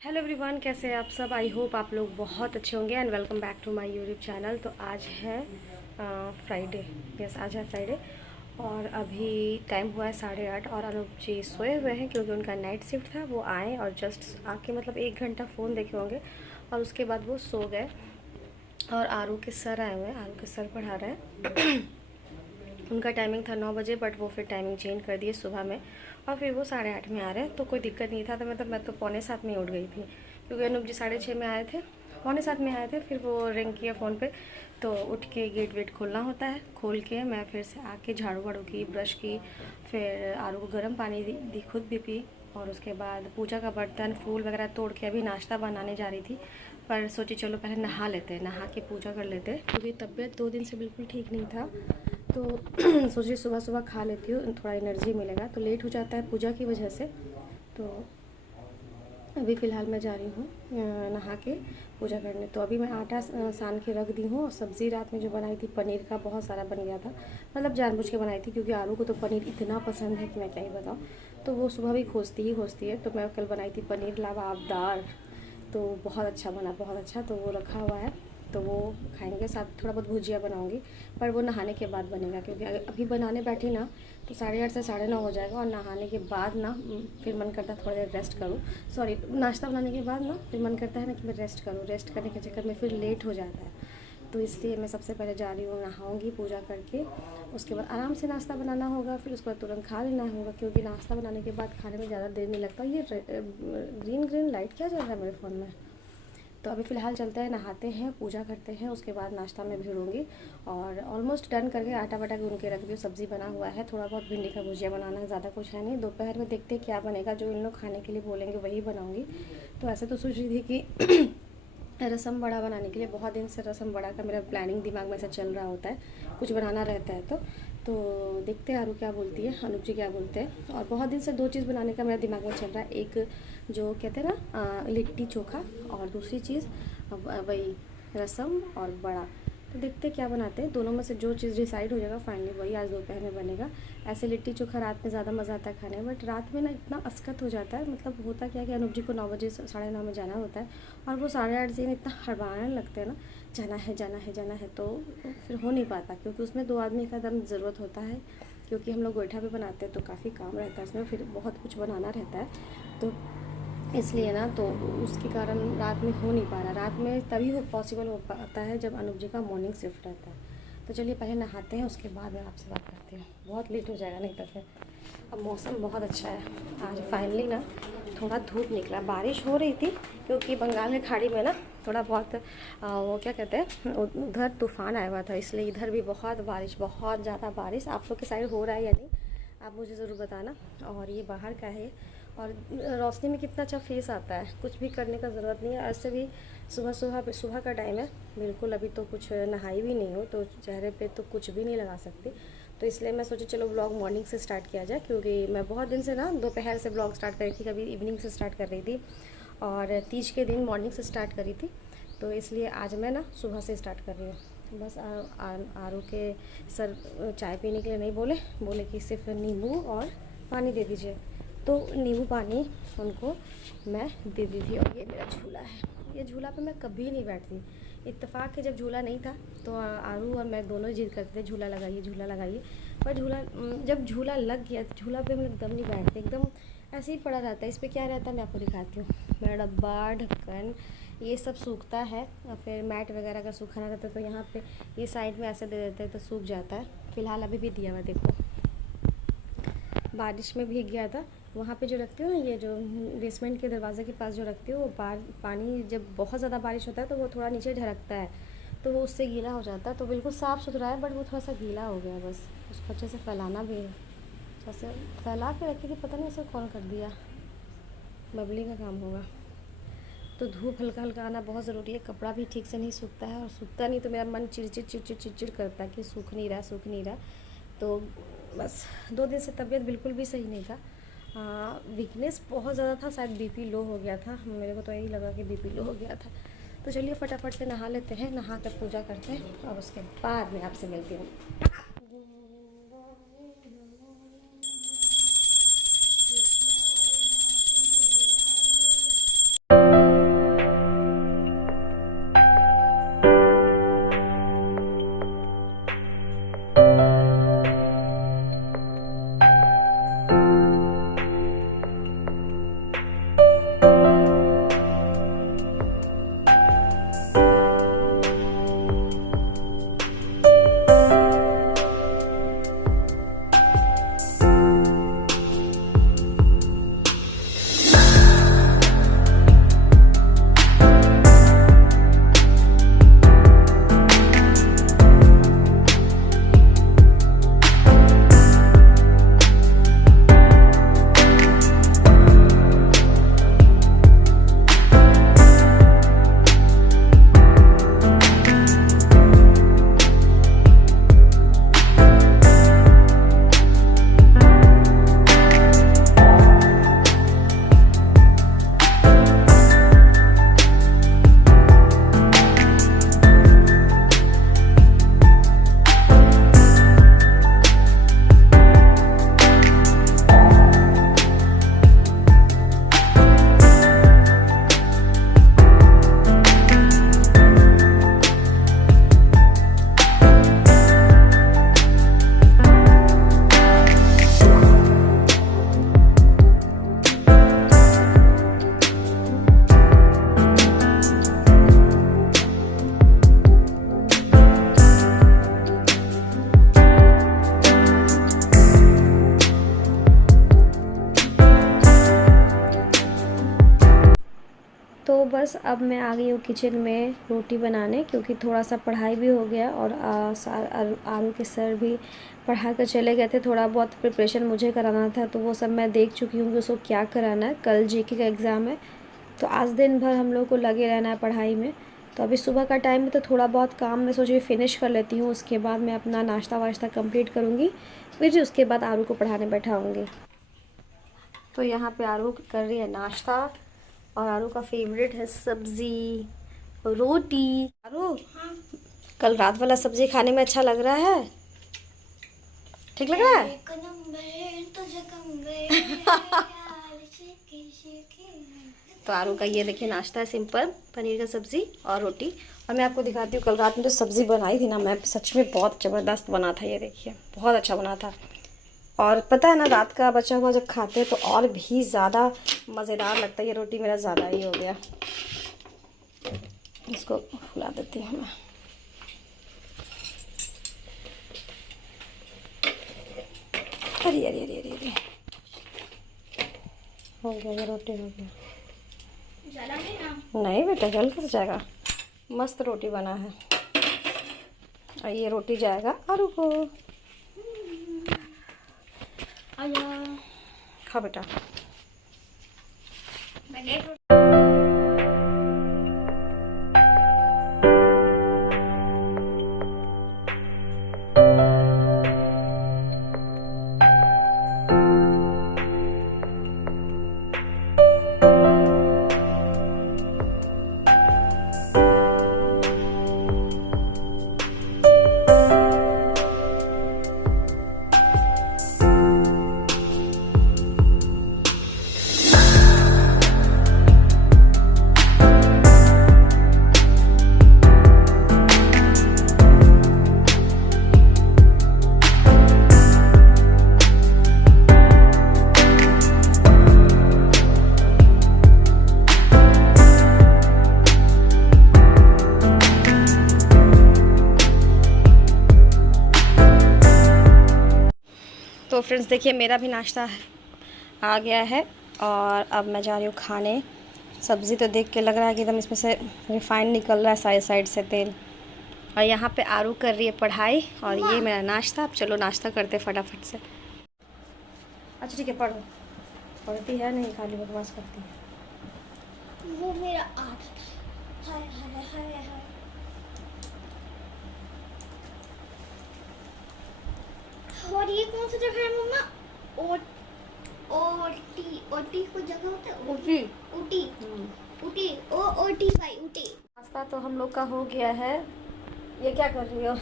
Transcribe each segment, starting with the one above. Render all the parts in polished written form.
Hello everyone, कैसे हैं आप सब। आई होप आप लोग बहुत अच्छे होंगे and welcome back to my YouTube channel. तो आज है फ्राइडे। यस, आज है फ्राइडे और अभी टाइम हुआ है 8:30 और अनूप जी सोए हुए हैं क्योंकि उनका नाइट शिफ्ट था। वो आए और जस्ट आके मतलब 1 घंटा फ़ोन देखे होंगे और उसके बाद वो सो गए। और आरू के सर आए हुए हैं, आरू के सर पढ़ा रहे हैं। उनका टाइमिंग था 9 बजे, बट वो फिर टाइमिंग चेंज कर दिए सुबह में और फिर वो 8:30 में आ रहे हैं। तो कोई दिक्कत नहीं था। तो मतलब मैं तो 6:45 में उठ गई थी क्योंकि अनूप जी 6:30 में आए थे, 6:45 में आए थे। फिर वो रिंग किया फ़ोन पे तो उठ के गेट वेट खोलना होता है। खोल के मैं फिर से आके झाड़ू वाड़ू की, ब्रश की, फिर आरू को गर्म पानी दी, खुद भी पी। और उसके बाद पूजा का बर्तन फूल वगैरह तोड़ के अभी नाश्ता बनाने जा रही थी, पर सोची चलो पहले नहा लेते हैं, नहा के पूजा कर लेते हैं क्योंकि तबीयत 2 दिन से बिल्कुल ठीक नहीं था। तो सोचिए सुबह सुबह खा लेती हूँ, थोड़ा एनर्जी मिलेगा। तो लेट हो जाता है पूजा की वजह से। तो अभी फ़िलहाल मैं जा रही हूँ नहा के पूजा करने। तो अभी मैं आटा सान के रख दी हूँ और सब्ज़ी रात में जो बनाई थी पनीर का बहुत सारा बन गया था। मतलब जानबूझ के बनाई थी क्योंकि आलू को तो पनीर इतना पसंद है कि मैं क्या ही बताऊँ। तो वो सुबह भी खोजती है। तो मैं कल बनाई थी पनीर लबाबदार, तो बहुत अच्छा बना, बहुत अच्छा। तो वो रखा हुआ है, तो वो खाएंगे। साथ थोड़ा बहुत भुजिया बनाऊंगी, पर वो नहाने के बाद बनेगा क्योंकि अभी बनाने बैठी ना तो 8:30 से 9:30 हो जाएगा। और नहाने के बाद ना फिर मन करता है थोड़ी देर रेस्ट करूँ। सॉरी, नाश्ता बनाने के बाद ना फिर मन करता है ना कि मैं रेस्ट करूँ। रेस्ट करने के चक्कर में फिर लेट हो जाता है। तो इसलिए मैं सबसे पहले जा रही हूँ, नहाऊंगी पूजा करके। उसके बाद आराम से नाश्ता बनाना होगा, फिर उसके बाद तुरंत खा लेना होगा क्योंकि नाश्ता बनाने के बाद खाने में ज़्यादा देर नहीं लगता। ये ग्रीन ग्रीन लाइट क्या चल रहा है मेरे फ़ोन में। तो अभी फ़िलहाल चलते हैं, नहाते हैं, पूजा करते हैं, उसके बाद नाश्ता में भिड़ूंगी। और ऑलमोस्ट डन करके आटा वाटा गूंद के रख दी, सब्ज़ी बना हुआ है, थोड़ा बहुत भिंडी का भुजिया बनाना है, ज़्यादा कुछ है नहीं। दोपहर में देखते हैं क्या बनेगा, जो इन लोग खाने के लिए बोलेंगे वही बनाऊँगी। तो ऐसे तो सोच रही थी कि रसम बड़ा बनाने के लिए, बहुत दिन से रसम बड़ा का मेरा प्लानिंग दिमाग में से चल रहा होता है, कुछ बनाना रहता है। तो देखते हैं आरू क्या बोलती है, अनूप जी क्या बोलते हैं। और बहुत दिन से 2 चीज़ बनाने का मेरा दिमाग में चल रहा है। एक जो कहते हैं ना लिट्टी चोखा, और दूसरी चीज़ वही रसम और बड़ा। तो देखते हैं क्या बनाते हैं, दोनों में से जो चीज़ डिसाइड हो जाएगा फाइनली वही आज दोपहर में बनेगा। ऐसे लिट्टी चोखा रात में ज़्यादा मज़ा आता है खाने में, बट रात में ना इतना अस्कत हो जाता है। मतलब होता क्या है कि अनूप जी को 9 बजे 9:30 में जाना होता है और वो 8:30 से इतना हड़बड़ाने लगते हैं ना, जाना है जाना है जाना है। तो फिर हो नहीं पाता क्योंकि उसमें 2 आदमी का दम ज़रूरत होता है। क्योंकि हम लोग गोईठा भी बनाते हैं तो काफ़ी काम रहता है उसमें, फिर बहुत कुछ बनाना रहता है। तो इसलिए ना तो उसके कारण रात में हो नहीं पा रहा। रात में तभी हो पॉसिबल हो पाता है जब अनूप जी का मॉर्निंग शिफ्ट रहता है। तो चलिए पहले नहाते हैं, उसके बाद मैं आपसे बात करती हूँ। बहुत लेट हो जाएगा नहीं तो फिर। अब मौसम बहुत अच्छा है आज, फाइनली ना थोड़ा धूप निकला। बारिश हो रही थी क्योंकि बंगाल की खाड़ी में ना थोड़ा बहुत वो क्या कहते हैं, उधर तूफ़ान आया हुआ था, इसलिए इधर भी बहुत बारिश, बहुत ज़्यादा बारिश। आप लोग के साइड हो रहा है या नहीं, आप मुझे ज़रूर बताना। और ये बाहर का है और रोशनी में कितना अच्छा फेस आता है, कुछ भी करने का ज़रूरत नहीं है। ऐसे भी सुबह सुबह सुबह का टाइम है बिल्कुल, अभी तो कुछ नहाई भी नहीं हो तो चेहरे पे तो कुछ भी नहीं लगा सकती। तो इसलिए मैं सोची चलो ब्लॉग मॉर्निंग से स्टार्ट किया जाए क्योंकि मैं बहुत दिन से ना दोपहर से ब्लॉग स्टार्ट कर रही थी, कभी इवनिंग से स्टार्ट कर रही थी और तीज के दिन मॉर्निंग से स्टार्ट करी थी। तो इसलिए आज मैं ना सुबह से स्टार्ट कर रही हूँ। बस आरू के सर चाय पीने के लिए नहीं बोले, बोले कि सिर्फ नींबू और पानी दे दीजिए। तो नींबू पानी उनको मैं दे दी थी। और ये मेरा झूला है, ये झूला पे मैं कभी नहीं बैठती। इत्तेफाक है जब झूला नहीं था तो आरू और मैं दोनों जिद करते थे झूला लगाइए झूला लगाइए। पर झूला जब झूला लग गया तो झूला पे हम लोग दम नहीं बैठते, एकदम ऐसे ही पड़ा रहता है। इस पर क्या रहता है मैं आपको दिखाती हूँ। मेरा डब्बा, ढक्कन, ये सब सूखता है। और फिर मैट वगैरह अगर सूखाना रहता है तो यहाँ पे ये साइड में ऐसे दे देते हैं तो सूख जाता है। फ़िलहाल अभी भी दिया हुआ देखो, बारिश में भीग गया था। वहाँ पे जो रखती हूँ ना, ये जो बेसमेंट के दरवाज़े के पास जो रखती हूँ, वो पानी जब बहुत ज़्यादा बारिश होता है तो वो थोड़ा नीचे ढरकता है तो वो उससे गीला हो जाता है। तो बिल्कुल साफ़ सुथरा है बट वो थोड़ा सा गीला हो गया। बस उसको अच्छे से फैलाना भी है, अच्छे से फैला के रखी थी, पता नहीं इसे कौन कर दिया, बबली का काम होगा। तो धूप हल्का हल्का आना बहुत ज़रूरी है, कपड़ा भी ठीक से नहीं सूखता है और सूखता नहीं तो मेरा मन चिड़चिड़ चिड़चिड़ चिड़चिड़ करता है कि सूख नहीं रहा सूख नहीं रहा। तो बस 2 दिन से तबीयत बिल्कुल भी सही नहीं था। वीकनेस बहुत ज़्यादा था, शायद बीपी लो हो गया था, मेरे को तो यही लगा कि बीपी लो हो गया था। तो चलिए फटाफट से नहा लेते हैं, नहा कर पूजा करते हैं और उसके बाद मैं आपसे मिलती हूँ। तो बस अब मैं आ गई हूँ किचन में रोटी बनाने, क्योंकि थोड़ा सा पढ़ाई भी हो गया और आरू के सर भी पढ़ा कर चले गए थे। थोड़ा बहुत प्रिपरेशन मुझे कराना था, तो वो सब मैं देख चुकी हूँ कि उसको क्या कराना है। कल जीके का एग्ज़ाम है, तो आज दिन भर हम लोग को लगे रहना है पढ़ाई में। तो अभी सुबह का टाइम है, तो थोड़ा बहुत काम मैं सोची फ़िनिश कर लेती हूँ, उसके बाद मैं अपना नाश्ता वाश्ता कंप्लीट करूँगी, फिर उसके बाद आरू को पढ़ाने बैठाऊँगी। तो यहाँ पे आरू कर रही है नाश्ता, और आरू का फेवरेट है सब्ज़ी रोटी। आरू, कल रात वाला सब्ज़ी खाने में अच्छा लग रहा है? ठीक लग रहा है? तो आरू का ये देखिए नाश्ता है, सिंपल पनीर का सब्ज़ी और रोटी। और मैं आपको दिखाती हूँ कल रात में जो सब्ज़ी बनाई थी ना, मैं सच में बहुत ज़बरदस्त बना था। ये देखिए बहुत अच्छा बना था। और पता है ना, रात का बचा हुआ जब खाते हैं तो और भी ज़्यादा मज़ेदार लगता है। ये रोटी मेरा ज़्यादा ही हो गया, इसको फुला देती हूँ मैं। अरे अरे अरे अरे अरे, हो गया, ये रोटी हो गया। नहीं बेटा, जल कैसे जाएगा? मस्त रोटी बना है। और ये रोटी जाएगा आरू को। खा बेटा। तो फ्रेंड्स देखिए, मेरा भी नाश्ता आ गया है और अब मैं जा रही हूँ खाने। सब्ज़ी तो देख के लग रहा है कि एकदम इसमें से रिफाइंड निकल रहा है साइड साइड से तेल। और यहाँ पे आरू कर रही है पढ़ाई, और ये मेरा नाश्ता। अब चलो नाश्ता करते फटाफट से। अच्छा ठीक है, पढ़ो। पढ़ती है नहीं, खाली बकवास करती है। वो मेरा आदत है। हाय हाय हाय हाय। और ये कौन सा जगह है मम्मा? ओटी ओटी को जगह होता है। ऊटी ऊटी ऊटी ओ ओटी भाई ऊटी। नाश्ता तो हम लोग का हो गया है। ये क्या कर रही हो?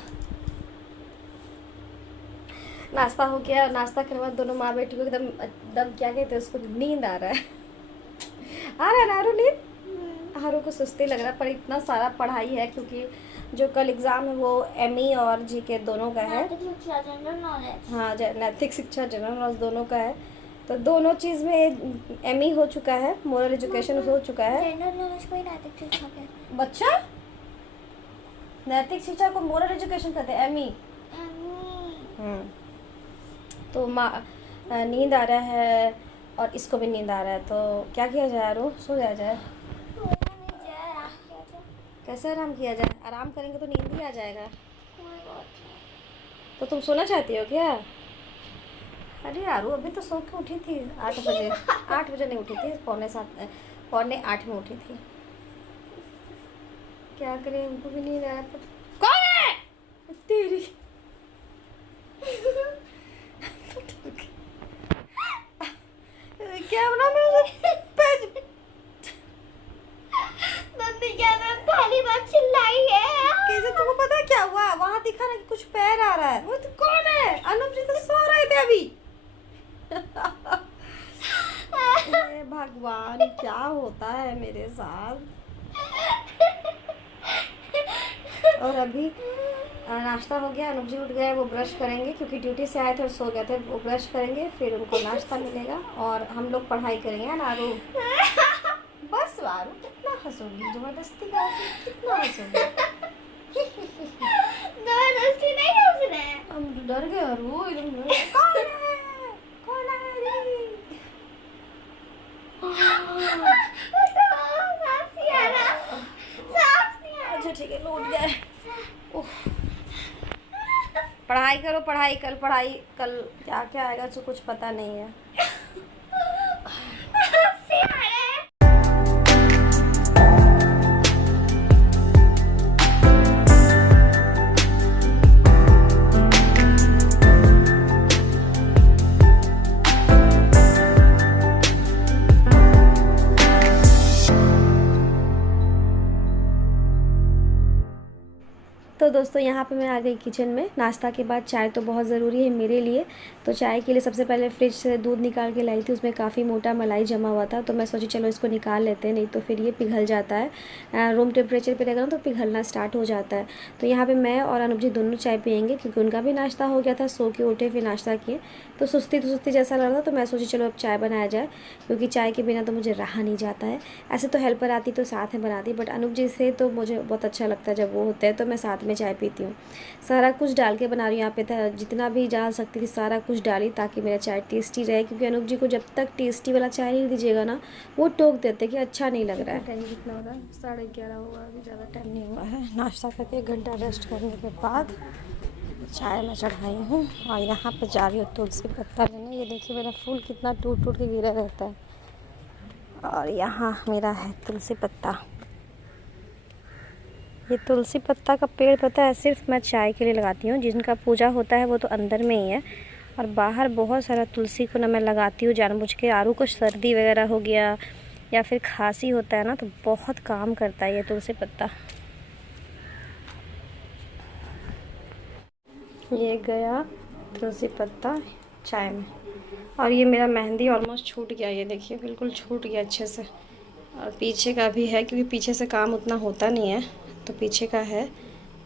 नाश्ता हो गया। नाश्ता करने बाद दोनों माँ बेटी को एकदम एकदम क्या कहते हैं उसको, नींद आ रहा है। आ रहा है ना आरू नींद? आरू को सुस्ती लग रहा है, पर इतना सारा पढ़ाई है, क्योंकि जो कल एग्ज़ाम है वो एमई और जीके दोनों का है। हाँ, नैतिक शिक्षा, जनरल नॉलेज दोनों का है। तो दोनों चीज़ में एमई हो चुका है, मोरल एजुकेशन हो चुका है। जनरल नॉलेज को ही नैतिक शिक्षा कहते हैं। बच्चा, नैतिक शिक्षा को मोरल एजुकेशन कहते हैं, एमई। तो नींद आ रहा है और इसको भी नींद आ रहा है, तो क्या किया जाए आरू? सो जाए? कैसे आराम किया जाए? आराम करेंगे तो नींद ही आ जाएगा। तो तुम सोना चाहती हो क्या? अरे यारू, अभी तो सो के उठी थी 8 बजे। 8 बजे नहीं उठी थी, पौने 8 में उठी थी। क्या करें, उनको भी नींद आया। तो कौन है तेरी? क्या बना मम्मी क्या मैं पहली बार चिल्लाई है? कैसे? तुमको पता है क्या हुआ? वहाँ दिखा ना कि कुछ पैर आ रहा है। वो तो कौन है? अनुप जी तो सो रहे थे अभी। भगवान, क्या होता है मेरे साथ? और अभी नाश्ता हो गया, अनुप जी उठ गए, वो ब्रश करेंगे, क्योंकि ड्यूटी से आए थे और सो गए थे। वो ब्रश करेंगे, फिर उनको नाश्ता मिलेगा और हम लोग पढ़ाई करेंगे ना आरू। बस आरू, कितना हंसोगी? जबरदस्ती का कितना हंसोगी? जबरदस्ती नहीं हंस रहे हैं। हम डर गए आरू, कौन है? कौन है? ठीक है, उठ गए। ओह, पढ़ाई करो, पढ़ाई कल क्या क्या आएगा तो कुछ पता नहीं है। तो दोस्तों यहाँ पे मैं आ गई किचन में। नाश्ता के बाद चाय तो बहुत ज़रूरी है मेरे लिए। तो चाय के लिए सबसे पहले फ्रिज से दूध निकाल के लाई थी, उसमें काफ़ी मोटा मलाई जमा हुआ था। तो मैं सोची चलो इसको निकाल लेते हैं, नहीं तो फिर ये पिघल जाता है। रूम टेम्परेचर पे रहेगा ना तो पिघलना स्टार्ट हो जाता है। तो यहाँ पे मैं और अनुप जी दोनों चाय पियेंगे, क्योंकि उनका भी नाश्ता हो गया था, सो के उठे फिर नाश्ता किए। तो सुस्ती जैसा लग रहा था, तो मैं सोची चलो अब चाय बनाया जाए, क्योंकि चाय के बिना तो मुझे रहा नहीं जाता है। ऐसे तो हेल्पर आती तो साथ में बनाती, बट अनुप जी से तो मुझे बहुत अच्छा लगता है जब वो होते हैं, तो मैं साथ में चाय पीती हूँ। सारा कुछ डाल के बना रही हूँ यहाँ पे था, जितना भी डाल सकती थी सारा कुछ डाली, ताकि मेरा चाय टेस्टी रहे। क्योंकि अनुप जी को जब तक टेस्टी वाला चाय नहीं दीजिएगा ना, वो टोक देते कि अच्छा नहीं लग रहा है। टाइम कितना हो रहा है? 11:30 हुआ, अभी ज़्यादा टाइम नहीं हुआ है। नाश्ता करके 1 घंटा रेस्ट करने के बाद चाय मैं चढ़ाई हूँ, और यहाँ पे जा रही हूँ तुलसी पत्ता लेने। ये देखिए मेरा फूल कितना टूट टूट के गिरा रहता है, और यहाँ मेरा है तुलसी पत्ता। ये तुलसी पत्ता का पेड़ पता है सिर्फ मैं चाय के लिए लगाती हूँ। जिनका पूजा होता है वो तो अंदर में ही है, और बाहर बहुत सारा तुलसी को ना मैं लगाती हूँ जानबूझ के। आरू को सर्दी वगैरह हो गया या फिर खांसी होता है ना, तो बहुत काम करता है ये तुलसी पत्ता। ये गया तुलसी पत्ता चाय में। और ये मेरा मेहंदी ऑलमोस्ट छूट गया, ये देखिए बिल्कुल छूट गया अच्छे से। और पीछे का भी है, क्योंकि पीछे से काम उतना होता नहीं है, तो पीछे का है,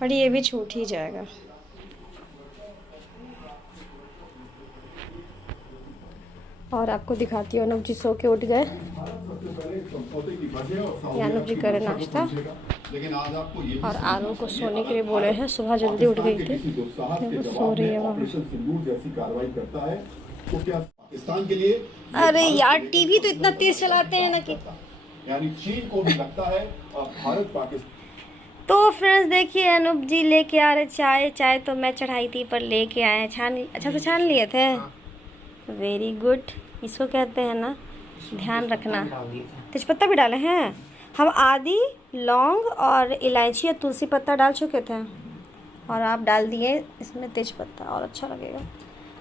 पर ये भी छूट ही जाएगा। और आपको दिखाती हूँ, अनुप जी सो के उठ गए। अनुप जी करे नाश्ता, और आरू को सोने के लिए बोले हैं। सुबह जल्दी उठ गई थी, वो सो रही है वहाँ। अरे यार, टीवी तो इतना तेज चलाते हैं ना कि यानी चीन को भी लगता है भारत पाकिस्तान। तो फ्रेंड्स देखिए, अनुप जी लेके आ रहे चाय तो मैं चढ़ाई थी, पर लेके आए छान, अच्छा से छान लिए थे। वेरी गुड, इसको कहते हैं ना ध्यान रखना। तेजपत्ता भी डाले हैं हम, आदि, लौंग और इलायची और तुलसी पत्ता डाल चुके थे, और आप डाल दिए इसमें तेजपत्ता, और अच्छा लगेगा।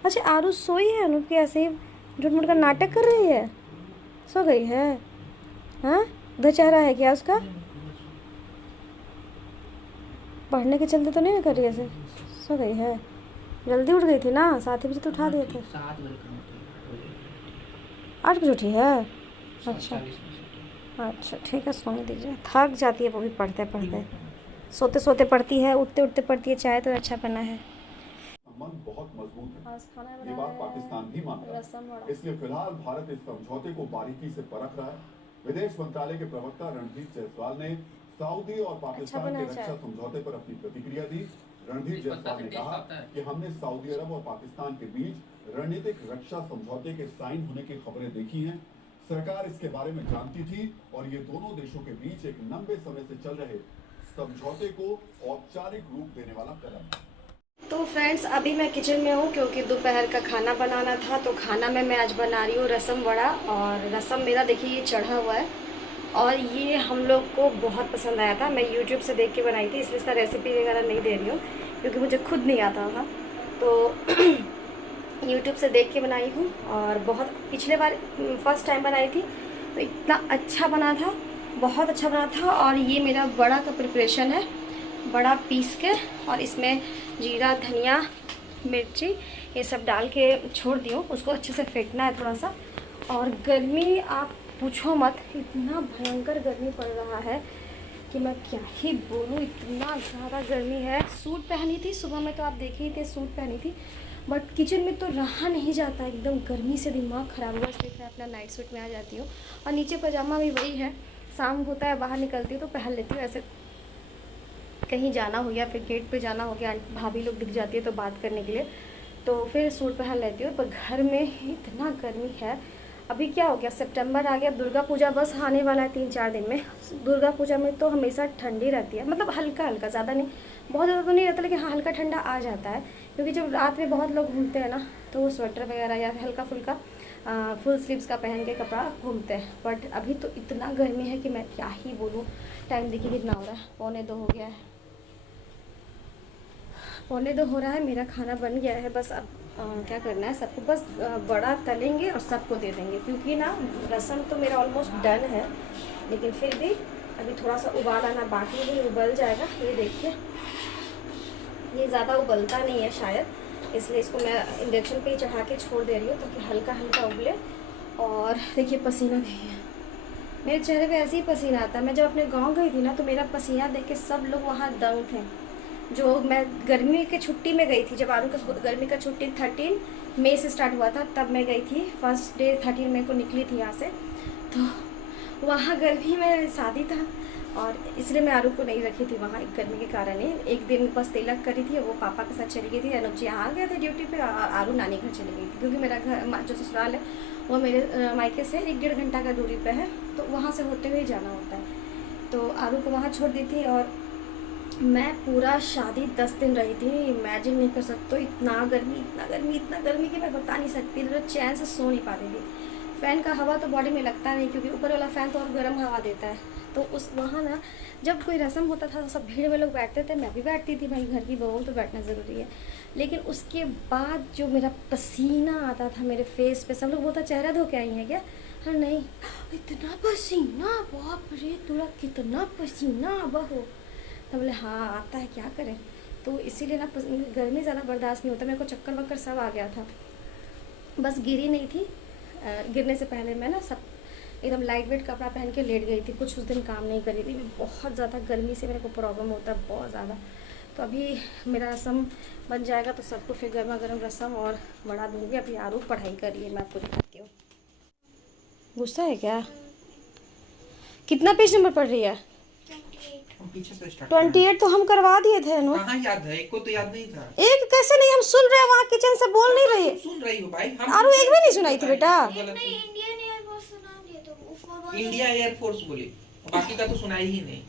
अच्छा, आरू सोई है? अनुप की ऐसे ही झूठ मूठ का नाटक कर रही है, सो गई है? हाँ, उधर चेहरा है क्या उसका? पढ़ने के चलते तो नहीं कर रही ऐसे? सो गई है? जल्दी उठ गई थी ना, 7 बजे तो उठा दिए थे। 8 बजे उठी है? अच्छा ठीक है, सोने दीजिए। थक जाती है वो भी पढ़ते पढ़ते, सोते सोते पढ़ती है, उठते उठते पढ़ती है। चाय तो अच्छा बना है, संबंध बहुत मजबूत है, ये बात पाकिस्तान भी मानता है। इसलिए फिलहाल भारत इस समझौते को बारीकी से परख रहा है। विदेश मंत्रालय के प्रवक्ता रणधीर जायसवाल ने सऊदी और पाकिस्तान के रक्षा समझौते पर अपनी प्रतिक्रिया दी। रणधीर जायसवाल ने कहा कि हमने सऊदी अरब और पाकिस्तान के बीच रणनीतिक रक्षा समझौते के साइन होने की खबरें देखी हैं। सरकार इसके बारे में जानती थी, और ये दोनों देशों के बीच एक लंबे समय से चल रहे समझौते को औपचारिक रूप देने वाला कदम है। तो फ्रेंड्स अभी मैं किचन में हूँ, क्योंकि दोपहर का खाना बनाना था। तो खाना में मैं आज बना रही हूँ रसम वड़ा, और रसम मेरा देखिए ये चढ़ा हुआ है, और ये हम लोग को बहुत पसंद आया था। मैं YouTube से देख के बनाई थी, इसलिए इसका रेसिपी वगैरह नहीं दे रही हूँ, क्योंकि मुझे खुद नहीं आता था। तो YouTube से देख के बनाई हूँ, और बहुत पिछले बार फर्स्ट टाइम बनाई थी तो इतना अच्छा बना था, बहुत अच्छा बना था। और ये मेरा बड़ा का प्रिपरेशन है, बड़ा पीस के, और इसमें जीरा, धनिया, मिर्ची ये सब डाल के छोड़ दी हूँ। उसको अच्छे से फेंटना है थोड़ा सा। और गर्मी आप पूछो मत, इतना भयंकर गर्मी पड़ रहा है कि मैं क्या ही बोलूँ, इतना ज़्यादा गर्मी है। सूट पहनी थी सुबह में, तो आप देखे ही थे सूट पहनी थी, बट किचन में तो रहा नहीं जाता, एकदम गर्मी से दिमाग ख़राब हुआ। इसलिए मैं अपना नाइट सूट में आ जाती हूँ, और नीचे पजामा भी वही है। शाम होता है बाहर निकलती हूँ तो पहन लेती हूँ। ऐसे कहीं जाना हो गया, फिर गेट पे जाना हो गया, भाभी लोग दिख जाती है तो बात करने के लिए, तो फिर सूट पहन लेती हूँ। पर घर में इतना गर्मी है, अभी क्या हो गया, सितंबर आ गया, दुर्गा पूजा बस आने वाला है 3-4 दिन में। दुर्गा पूजा में तो हमेशा ठंडी रहती है, मतलब हल्का हल्का, ज़्यादा नहीं, बहुत ज़्यादा तो नहीं रहता, लेकिन हाँ हल्का ठंडा आ जाता है। क्योंकि जब रात में बहुत लोग घूमते हैं ना, तो वो स्वेटर वगैरह या हल्का फुल्का फुल स्लीव्स का पहन के कपड़ा घूमते हैं। बट अभी तो इतना गर्मी है कि मैं क्या ही बोलूँ। टाइम देखिए कितना हो रहा है, 1:45 हो गया है, 1:45 हो रहा है। मेरा खाना बन गया है, बस अब क्या करना है, सबको बस बड़ा तलेंगे और सबको दे देंगे। क्योंकि ना रसम तो मेरा ऑलमोस्ट डन है, लेकिन फिर भी अभी थोड़ा सा उबाल आना बाकी है, उबल जाएगा। ये देखिए, ये ज़्यादा उबलता नहीं है शायद, इसलिए इसको मैं इंडक्शन पे ही चढ़ा के छोड़ दे रही हूँ ताकि हल्का हल्का उबले। और देखिए पसीना देखिए, मेरे चेहरे पे ऐसे ही पसीना आता है। मैं जब अपने गांव गई थी ना, तो मेरा पसीना देख के सब लोग वहाँ दंग थे। जो मैं गर्मी के छुट्टी में गई थी, जब आरू का गर्मी का छुट्टी 13 मई से स्टार्ट हुआ था, तब मैं गई थी। फर्स्ट डे 13 मई को निकली थी यहाँ से। तो वहाँ गर्मी में शादी था और इसलिए मैं आरू को नहीं रखी थी वहाँ, गर्मी के कारण ही। एक दिन बस तिलक करी थी, वो पापा के साथ चली गई थी। अनुज जी यहाँ गए थे ड्यूटी पे और आरू नानी घर चली गई थी। क्योंकि मेरा घर जो ससुराल है वो मेरे मायके से 1-1.5 घंटा का दूरी पे है, तो वहाँ से होते हुए जाना होता है। तो आरू को वहाँ छोड़ दी थी और मैं पूरा शादी 10 दिन रही थी। इमेजिन नहीं कर सकते, इतना गर्मी कि मैं बता नहीं सकती। तो चैन से सो नहीं पाती थी। फ़ैन का हवा तो बॉडी में लगता नहीं, क्योंकि ऊपर वाला फ़ैन तो और गर्म हवा देता है। तो उस वहाँ ना जब कोई रस्म होता था तो सब भीड़ में लोग बैठते थे, मैं भी बैठती थी, भाई घर की बहू तो बैठना ज़रूरी है। लेकिन उसके बाद जो मेरा पसीना आता था मेरे फेस पे, सब लोग बोलता चेहरा धो के आई है क्या? हाँ नहीं, इतना पसीना, बाप रे तुरा कितना पसीना बहो। तो बोले हाँ आता है, क्या करें। तो इसीलिए ना गर्मी ज़्यादा बर्दाश्त नहीं होता। मेरे को चक्कर वक्कर सब आ गया था, बस गिरी नहीं थी। गिरने से पहले मैं ना सब एकदम लाइट वेट कपड़ा पहन के लेट गई थी। कुछ उस दिन काम नहीं करी थी मैं, बहुत ज़्यादा गर्मी से मेरे को प्रॉब्लम होता है, बहुत ज़्यादा। तो अभी मेरा रसम बन जाएगा तो सबको फिर गर्मा गर्म रसम और बड़ा दूँगी। अभी आरू पढ़ाई करिए, मैं आपको दिखाती हूँ। गुस्सा है क्या? कितना पेज नंबर पढ़ रही है? 28 तो हम करवा दिए थे अनु। कहाँ याद है? एक को तो याद नहीं था। एक कैसे नहीं, हम सुन रहे हैं, वहाँ किचन से बोल नहीं रही है। सुन रही हो भाई? आरू एक भी नहीं सुनाई थी बेटा। इंडियन एयरफोर्स सुना दिया तो ऊपर इंडिया एयरफोर्स बोली, बाकी का तो सुनाई ही नहीं।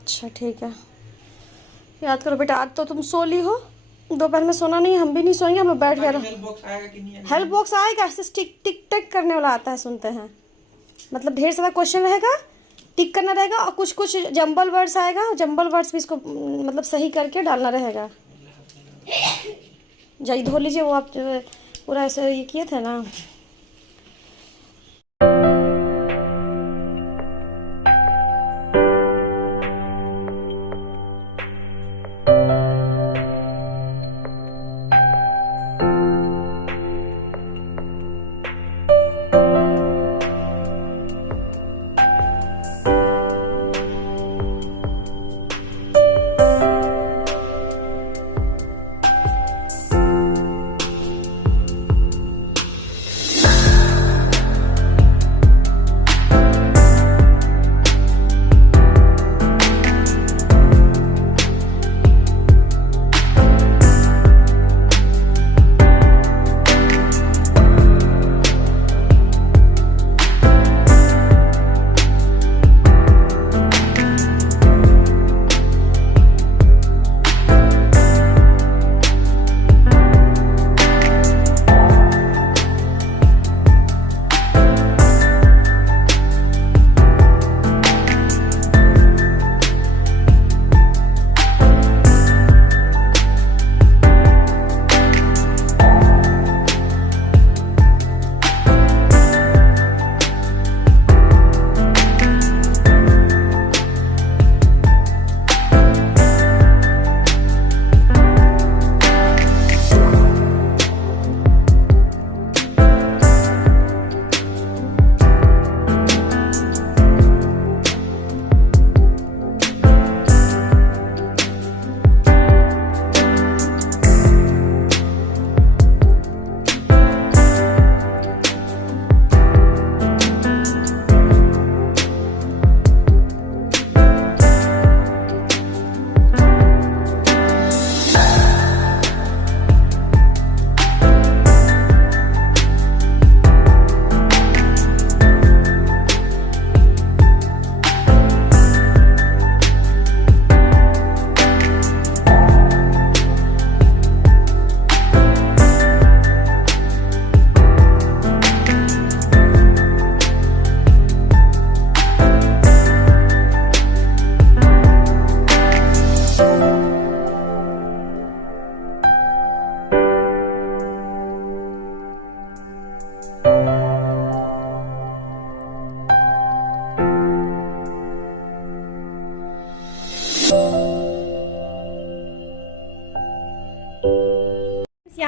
अच्छा ठीक है, याद करो बेटा। आज तो तुम सो ली हो, दोपहर में सोना नहीं, हम भी नहीं सोएंगे, हम बैठ गए। हेल्प बॉक्स आएगा कि नहीं आएगा? हेल्प बॉक्स आएगा, ऐसे टिक टिक टिक करने वाला आता है, सुनते हैं। मतलब ढेर सारा क्वेश्चन रहेगा, टिक करना रहेगा, और कुछ कुछ जंबल वर्ड्स आएगा, जंबल वर्ड्स भी इसको मतलब सही करके डालना रहेगा। जाइए धो लीजिए, वो आप पूरा ऐसे ये किए थे ना।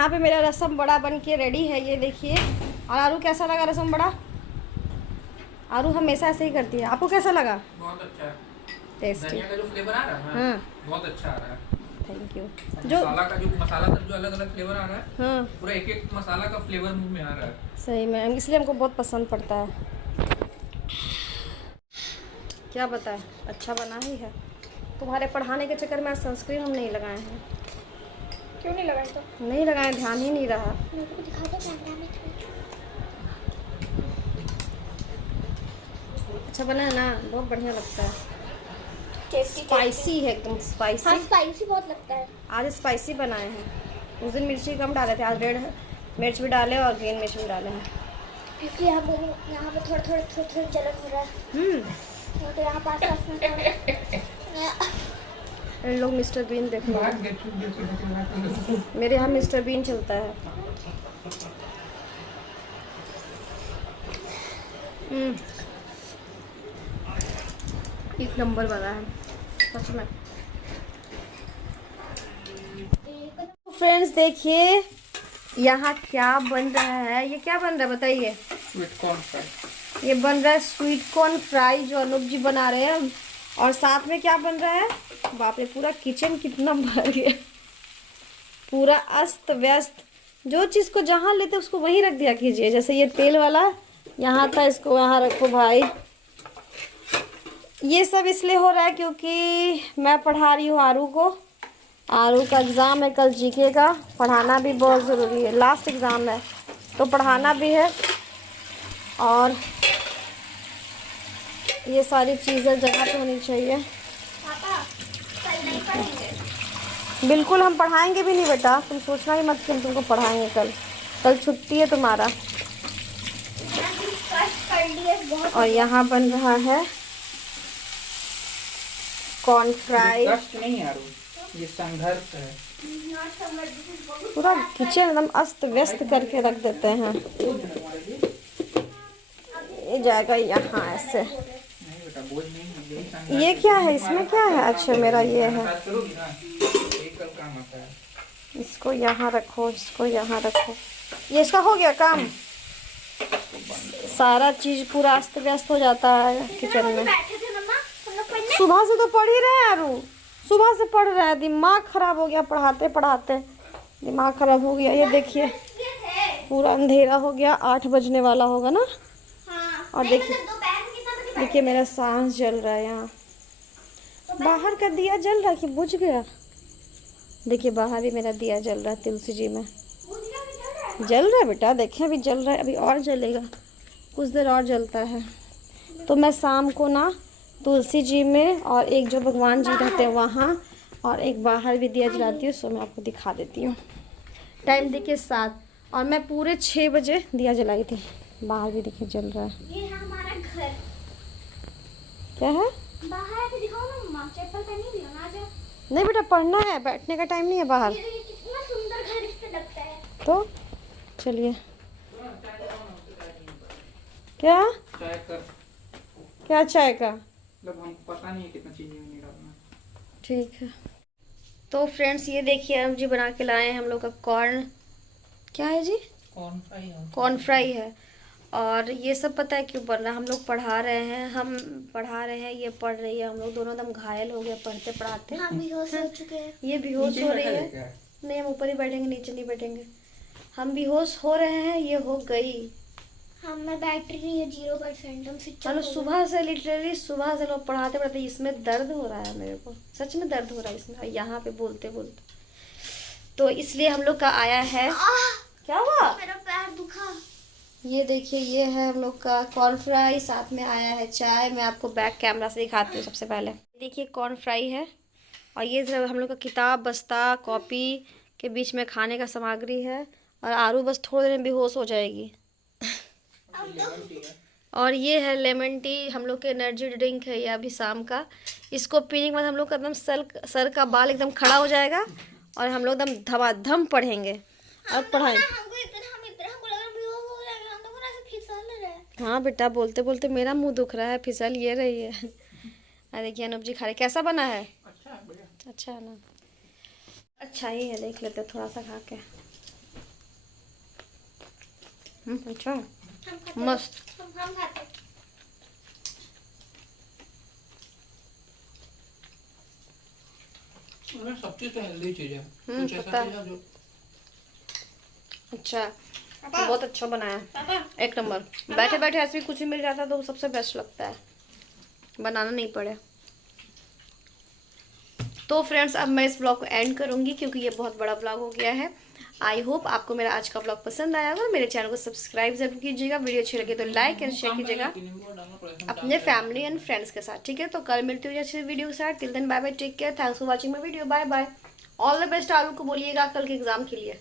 यहाँ पे मेरा रसम बड़ा बन के रेडी है, ये देखिए। और आरू कैसा लगा रसम बड़ा? आरू हमेशा ऐसे ही करती है। आपको कैसा लगा? बहुत अच्छा है। टेस्टी। धनिया का जो फ्लेवर आ रहा है ना, बहुत अच्छा आ रहा है। Thank you. जो मसाला का जो अलग अलग फ्लेवर आ रहा है, हाँ, पूरा एक एक मसाला का फ्लेवर मुंह में आ रहा है। सही में, इसलिए हमको बहुत पसंद पड़ता है। क्या बताएं, अच्छा बना ही है। तुम्हारे पढ़ाने के चक्कर में आज सनस्क्रीन हम नहीं लगाए हैं। क्यों नहीं लगाई? तो नहीं लगाए, ध्यान ही नहीं रहा। मेरे को दिखा दो कैमरा में। अच्छा बना है ना, बहुत बढ़िया लगता है। टेस्टी स्पाइसी है, एकदम स्पाइसी। हाँ, स्पाइसी बहुत लगता है। आज स्पाइसी बनाए हैं। उस दिन मिर्ची कम डाले थे, आज रेड मिर्च भी डाले और ग्रीन मिर्च भी डाले हैं। इसलिए हम यहाँ पे थोड़ा जलन हो रहा है। तो यहाँ पास में इन लोग मिस्टर बीन देख रहे हैं। मेरे यहाँ मिस्टर बीन चलता है। एक नंबर बना है सच में। फ्रेंड्स देखिए यहाँ क्या बन रहा है। ये क्या बन रहा है बताइए? Sweet corn fry. ये बन रहा है स्वीट कॉर्न फ्राई, जो अनूप जी बना रहे हैं। और साथ में क्या बन रहा है? बाप रे, पूरा किचन कितना भर गया, पूरा अस्त व्यस्त। जो चीज़ को जहाँ लेते उसको वहीं रख दिया कीजिए। जैसे ये तेल वाला यहाँ था, इसको यहाँ रखो भाई। ये सब इसलिए हो रहा है क्योंकि मैं पढ़ा रही हूँ आरू को। आरू का एग्ज़ाम है कल जीके का। पढ़ाना भी बहुत ज़रूरी है, लास्ट एग्ज़ाम है तो पढ़ाना भी है। और ये सारी चीज़ें जगह पे होनी चाहिए। पापा कल नहीं पढ़ेंगे? बिल्कुल हम पढ़ाएंगे भी नहीं बेटा, तुम सोचना ही मत कि हम तुमको पढ़ाएंगे। कल छुट्टी है तुम्हारा। और यहाँ बन रहा है कॉर्न फ्राई। कष्ट नहीं है आरू, ये संघर्ष है। पूरा किचन एकदम अस्त व्यस्त करके रख देते हैं। ये जाएगा यहाँ ऐसे। नहीं बेटा, बोझ नहीं है, यही संघर्ष। ये क्या है, इसमें क्या है? अच्छा मेरा ये है। बात करोगी ना, एक कल काम आता है। इसको यहाँ रखो, इसको यहाँ रखो। ये इसका हो गया काम। सारा चीज पूरा अस्त व्यस्त हो जाता है किचन में। बैठे थे मम्मा हम लोग पढ़ने। सुबह से तो पढ़ ही रहे हैं आरू, सुबह से पढ़ रहे हैं। दिमाग खराब हो गया, पढ़ाते पढ़ाते दिमाग खराब हो गया। ये देखिए पूरा अंधेरा हो गया, 8 बजने वाला होगा ना। हाँ, और देखिए मेरा सांस जल रहा है यहाँ। बाहर का दिया जल रहा है कि बुझ गया? देखिए बाहर भी मेरा दिया जल रहा है, तुलसी जी में जल रहा है बेटा। देखें अभी जल रहा है, अभी और जलेगा, कुछ देर और जलता है। तो मैं शाम को ना तुलसी जी में और एक जो भगवान जी रहते हैं वहाँ और एक बाहर भी दिया जलाती हूँ। सो मैं आपको दिखा देती हूँ। टाइम देखिए 7 और मैं पूरे 6 बजे दिया जलाई थी। बाहर भी देखिए जल रहा है। ये है हमारा घर। क्या है? बाहर आके दिखाओ ना मम्मा, चप्पल पहनी हुई हो ना। आज नहीं बेटा पढ़ना है, बैठने का टाइम नहीं है बाहर। ये कितना सुंदर घर इससे लगता है। तो चलिए। क्या चाय कर, क्या चाय का? मतलब हमको पता नहीं है कितना चीनी नहीं डालना। ठीक है। तो फ्रेंड्स ये देखिए हम जी बना के लाए हैं हम लोग का कॉर्न। क्या है जी? कॉर्न फ्राई है। कॉर्न फ्राई है। और ये सब पता है क्यों बन रहा है? हम लोग पढ़ा रहे हैं, हम पढ़ा रहे हैं, ये पढ़ रही है। हम लोग दोनों एकदम घायल हो गए पढ़ते पढ़ाते। हम बेहोश हो चुके हैं। ये बेहोश हो रही है। नहीं हम ऊपर ही बैठेंगे, नीचे नहीं बैठेंगे। हम बेहोश हो रहे हैं, ये हो गई। हम में बैटरी नहीं है, 0%। हम स्विच मतलब सुबह से लिटरली सुबह से लोग पढ़ाते पढ़ाते इसमें दर्द हो रहा है मेरे को, सच में दर्द हो रहा है इसमें यहाँ पे बोलते बोलते। तो इसलिए हम लोग का आया है। क्या हुआ? मेरा पैर दुखा। ये देखिए ये है हम लोग का कॉर्न फ्राई, साथ में आया है चाय। मैं आपको बैक कैमरा से दिखाती हूँ सबसे पहले। देखिए कॉर्न फ्राई है और ये हम लोग का किताब बस्ता कॉपी के बीच में खाने का सामग्री है। और आरू बस थोड़ी देर में बेहोश हो जाएगी। और ये है लेमन टी, हम लोग के एनर्जी ड्रिंक है ये अभी शाम का। इसको पीने के बाद हम लोग का एकदम सर का बाल एकदम खड़ा हो जाएगा और हम लोग एकदम धमाधम पढ़ेंगे और पढ़ाएंगे। हाँ बेटा बोलते बोलते मेरा मुंह दुख रहा है, फिसल ये रही है। अरे देखिए अनूप जी खा रहे। कैसा बना है? अच्छा है ना? अच्छा ही है, देख लेते थोड़ा सा खा के। अच्छा हम खाते हैं। मस्त। हम खाते हैं। मतलब सब चीज तो हेल्दी चीज है। कुछ पता ऐसा है। चीज है जो अच्छा पापा बहुत अच्छा बनाया, पापा एक नंबर। बैठे बैठे ऐसे भी कुछ भी मिल जाता है तो सबसे बेस्ट लगता है, बनाना नहीं पड़े। तो फ्रेंड्स अब मैं इस ब्लॉग को एंड करूंगी क्योंकि ये बहुत बड़ा ब्लॉग हो गया है। आई होप आपको मेरा आज का ब्लॉग पसंद आया होगा। मेरे चैनल को सब्सक्राइब जरूर कीजिएगा, वीडियो अच्छी लगे तो लाइक एंड शेयर कीजिएगा अपने फैमिली एंड फ्रेंड्स के साथ, ठीक है। तो कल मिलती हूँ अच्छे वीडियो के साथ। Till then bye bye, take care, thanks for watching my video, bye bye. All the best आलू को बोलिएगा कल के एग्जाम के लिए।